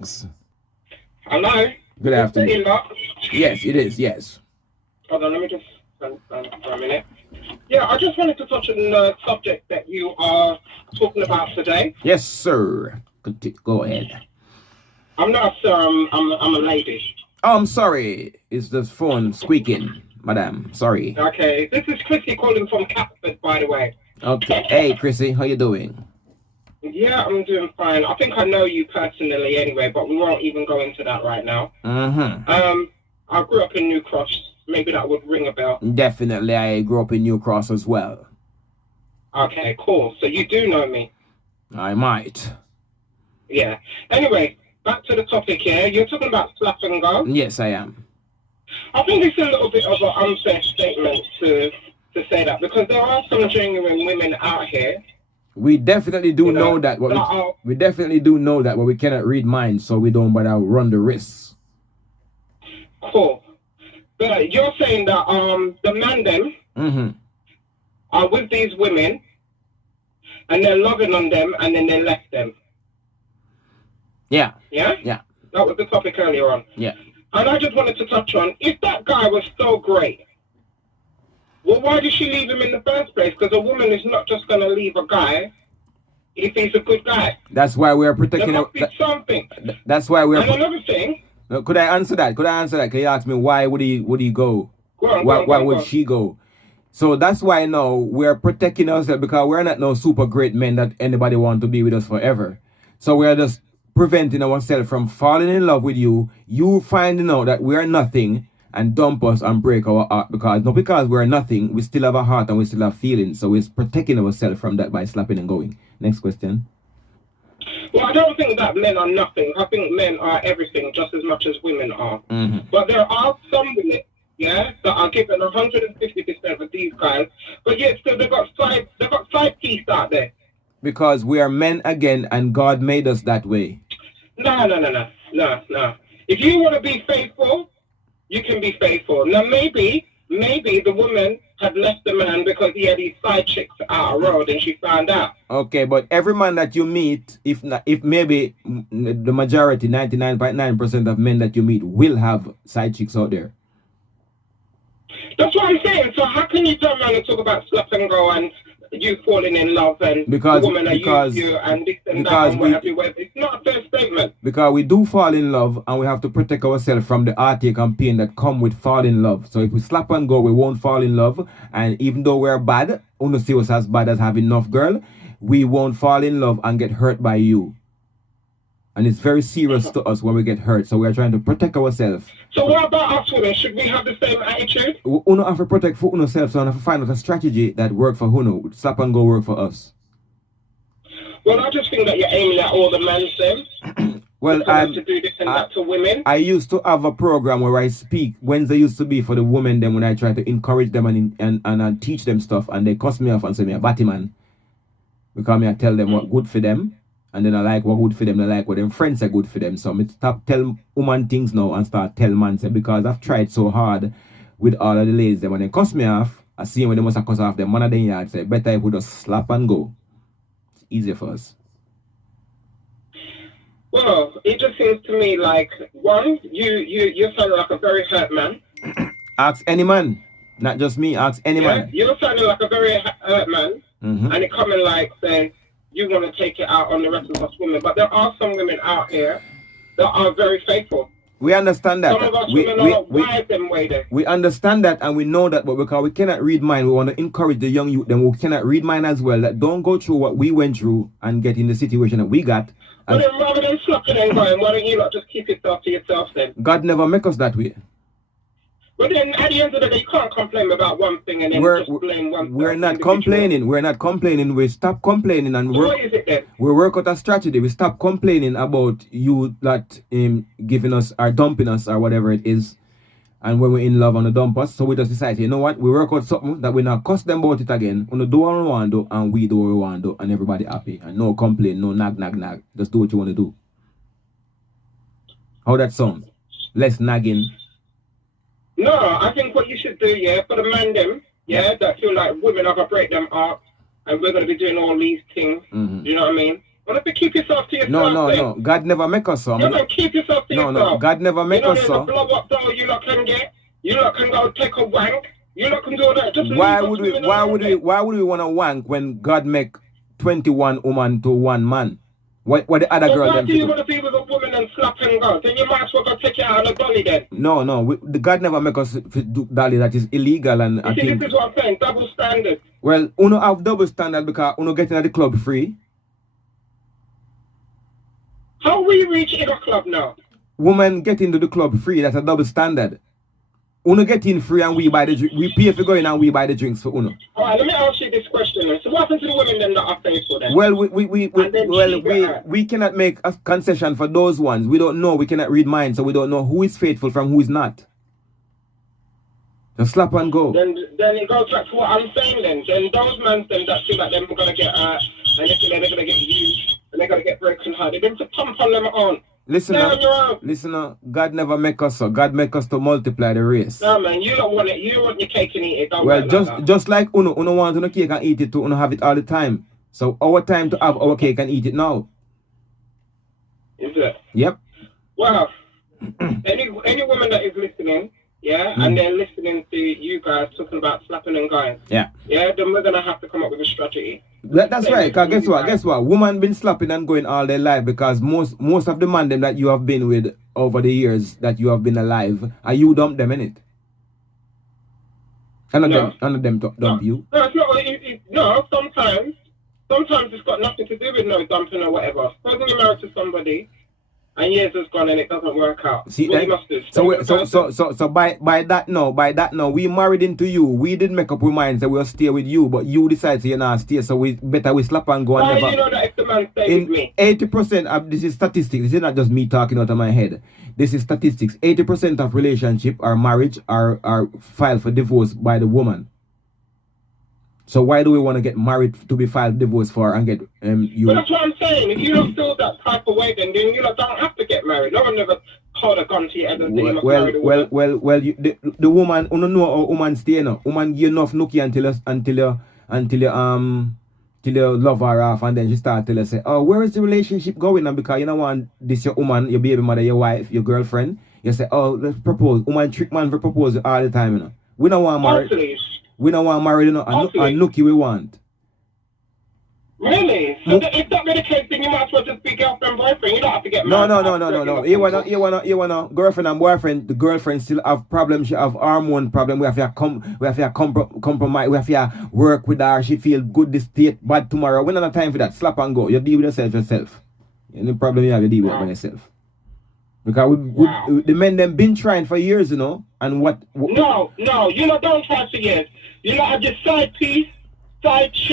Hello? Good Is the afternoon. inbox? Yes, it is. Yes. Hold on, let me just for a minute. Yeah, I just wanted to touch on the subject that you are talking about today. Yes, sir. Go ahead. I'm not a sir, I'm a lady. Oh, I'm sorry. It's the phone squeaking, madam. Sorry. Okay, this is Chrissy calling from Catford, by the way. Okay. Hey, Chrissy, how you doing? Yeah, I'm doing fine. I think I know you personally anyway, but we won't even go into that right now. Mm-hmm. I grew up in New Cross. Maybe that would ring a bell. Definitely, I grew up in New Cross as well. Okay, cool. So you do know me. I might. Yeah. Anyway, back to the topic here. You're talking about slap and go. Yes, I am. I think it's a little bit of an unfair statement to say that because there are some genuine women out here. We definitely do You know know that. What that are we definitely do know that, but we cannot read minds, so we don't bother run the risks. cool. But you're saying that the man them Mm-hmm. are with these women and they're loving on them and then they left them. Yeah. Yeah? Yeah. That was the topic earlier on. Yeah. And I just wanted to touch on if that guy was so great, well, why did she leave him in the first place? Because a woman is not just going to leave a guy if he's a good guy. That's why we are There protecting. must be something. That's why we are. And another thing. Could I answer that? Can you ask me why would he go? Go on, Why would she go? So that's why now we're protecting ourselves because we're not no super great men that anybody want to be with us forever. So we are just preventing ourselves from falling in love with you. You finding out that we are nothing and dump us and break our heart because we're nothing, we still have a heart and we still have feelings. So we're protecting ourselves from that by slapping and going. Next question. Well, I don't think that men are nothing. I think men are everything just as much as women are. Mm-hmm. But there are some women, yeah, that are given 150% of these guys, but yet still they've got side piece out there. Because we are men again and God made us that way. No. If you want to be faithful, you can be faithful. Now maybe the woman had left the man because he had these side chicks out of road and she found out. Okay, but every man that you meet, if maybe the majority, 99.9% of men that you meet will have side chicks out there. That's what I'm saying. So how can you turn around and talk about slap and go and you falling in love and because, the woman that you and this and that and whatever? It's not a fair statement. Because we do fall in love and we have to protect ourselves from the heartache and pain that come with falling in love. So if we slap and go, we won't fall in love. And even though we're bad, uno see us as bad as having enough girl, we won't fall in love and get hurt by you. And it's very serious to us when we get hurt. So we are trying to protect ourselves. So what about us women? Should we have the same attitude? Uno have to protect for uno self, so we have to find out a strategy that work for uno. Slap and go work for us. Well, I just think that you're aiming at all the men then. Well, to do this and that to women. I used to have a program where I speak. Wednesday used to be for the women. Then when I try to encourage them and teach them stuff, and they cuss me off and say me a batty man, because me I tell them what good for them, and then I like what good for them. They like what them friends are good for them. So me stop tell woman things now and start tell man say because I've tried so hard with all of the ladies. Then when they cuss me off, I see when they must have cuss off them. One of them yard say better if we just slap and go. It's easier for us. Well, it just seems to me like one, you sound like a very hurt man. Ask any man, not just me. Ask any man. You're sounding like a very hurt man, and it coming like saying you want to take it out on the rest of us women. But there are some women out here that are very faithful. We understand that. Some of us women are wired them way there. We understand that and we know that, but because we cannot read mind, we want to encourage the young youth. Then we cannot read mind as well. That don't go through what we went through and get in the situation that we got. But then rather than slapping and going, why don't you not just keep yourself to yourself then? God never make us that way. But then at the end of the day, you can't complain about one thing and then just blame one thing. We're not complaining. We're not complaining. We stop complaining and so what is it then? We work out a strategy. We stop complaining about you that giving us or dumping us or whatever it is. And when we're in love and they dump us, so we just decide, you know what? We work out something that we not cuss them about it again. We do what we want to do and we do what we want to do and everybody happy. And no complain, no nag. Just do what you want to do. How that sound? Less nagging. No, I think what you should do, for the man them, that feel like women are going to break them up and we're going to be doing all these things, you know what I mean? Well, if you keep yourself to yourself, No. God never make us so. You don't keep yourself to yourself. God never make us there's so. a blow up doll you lot can get. You lot can go take a wank. You lot can do that. Just Why would we want to wank when God make 21 woman to one man? What the other girl why them do you do? want to be with a woman and slap and go? Then you might as well go take it out on a dolly then. No. The God never make us do dolly. That is illegal and I think. This is what I'm saying. Double standard. Well, uno have double standard because uno getting at the club free. How we reach in a club now? Women get into the club free. That's a double standard. Uno get in free and we buy the drink. We pay for going and we buy the drinks for uno. All right, let me ask you this question then. So what happens to the women then that are faithful then? Well, we cannot make a concession for those ones. We don't know. We cannot read minds, so we don't know who is faithful from who is not. Just slap and go. Then it goes back to what I'm saying then. Then those men then that feel like they're gonna get and they feel like they're gonna get used and they're gonna get broken hearted. They put pump on them on. Listen, God never make us so. God make us to multiply the race. No man, you don't want it. You want your cake and eat it. Don't well, just like uno want uno cake and eat it too. Uno have it all the time. So our time to have our cake and eat it now. Is it? Yep. Well, any woman that is listening, and they're listening to you guys talking about slapping and going, then we're gonna have to come up with a strategy. That's right. Cause guess what? Woman been slapping and going all their life because most of the man them that you have been with over the years that you have been alive, are you dump them in it? None of them dump you. No, it's not. No, sometimes it's got nothing to do with no dumping or whatever. Suppose you're married to somebody and years has gone and it doesn't work out. See, so by that now, we married into you. We didn't make up our minds that we'll stay with you, but you decide to not stay. So we slap and go and never. You know that if the man stay with me? 80% of this is statistics. This is not just me talking out of my head. This is statistics. 80% of relationship or marriage are filed for divorce by the woman. So why do we want to get married to be filed divorce for and get you? But that's what I'm saying. If you don't feel that type of way, then you don't have to get married. No one ever hold a gun to your head and say you must marry the woman. The woman, you know how woman stay now. Woman give enough nookie until you love her off, and then she start tell her say, oh, where is the relationship going? And because you don't want this your woman, your baby mother, your wife, your girlfriend, you say, oh, let's propose. Woman trick man for propose all the time, you know. We don't want married. We don't want married, you know, and nookie we want. Really? So if that be the case, then you might as well just be girlfriend, boyfriend. You don't have to get married. No. You wanna girlfriend and boyfriend. The girlfriend still have problems. She have hormone problem. We have to compromise. We have to work with her. She feel good this state, bad tomorrow. We don't have time for that. Slap and go. You deal with yourself. Any problem you have, you deal with it by yourself. Because the men them been trying for years, you know. And what? No. You know, don't try for years. You know, I just side piece.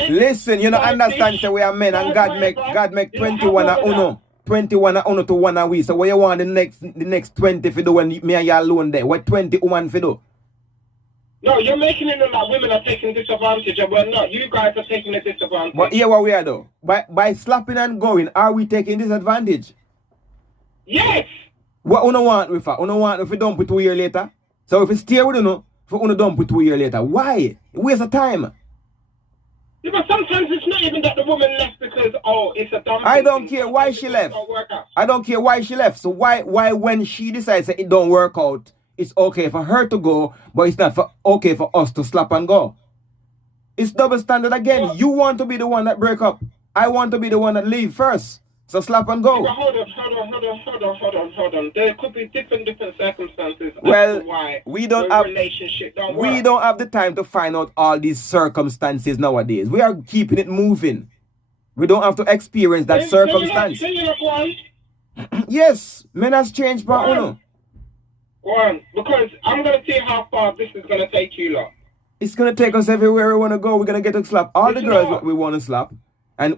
Listen, you know, understand say we are men and God make 21 a uno. 21 a uno to one a we. So what you want the next 20 for do when me and you alone there? What 20 woman for do? No, you're making it look like women are taking disadvantage and we're not. You guys are taking a disadvantage. But here what we are though. By slapping and going, are we taking disadvantage? Yes. What uno want with her? Uno want if we dump it 2 years later? So if we stay with uno, for uno dump it 2 years later. Why? Waste of time. Yeah, but sometimes it's not even that the woman left because, it's a dumb. I don't care why she left. I don't care why she left. So why when she decides that it don't work out, it's okay for her to go, but it's not okay for us to slap and go. It's double standard again. You want to be the one that break up. I want to be the one that leave first. So slap and go. Yeah, hold on. There could be different circumstances. Well, as to why we don't have relationship don't we work. don't have the time to find out all these circumstances nowadays. We are keeping it moving. We don't have to experience that circumstance. Yes, men has changed, but uno. Because I'm gonna see how far this is gonna take you lot. It's gonna take us everywhere we wanna go. We're gonna get to slap all the girls we wanna slap. And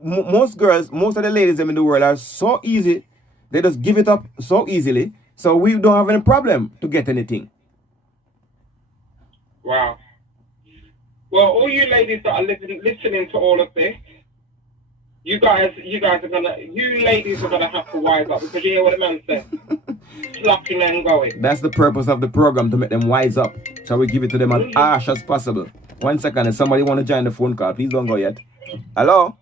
most girls, most of the ladies in the world are so easy. They just give it up so easily. So we don't have any problem to get anything. Wow. Well, all you ladies that are listening to all of this, you ladies are gonna have to wise up because you hear what the man said. Slapping and going. That's the purpose of the program, to make them wise up. Shall we give it to them as harsh as possible? 1 second, if somebody want to join the phone call, please don't go yet. Hello?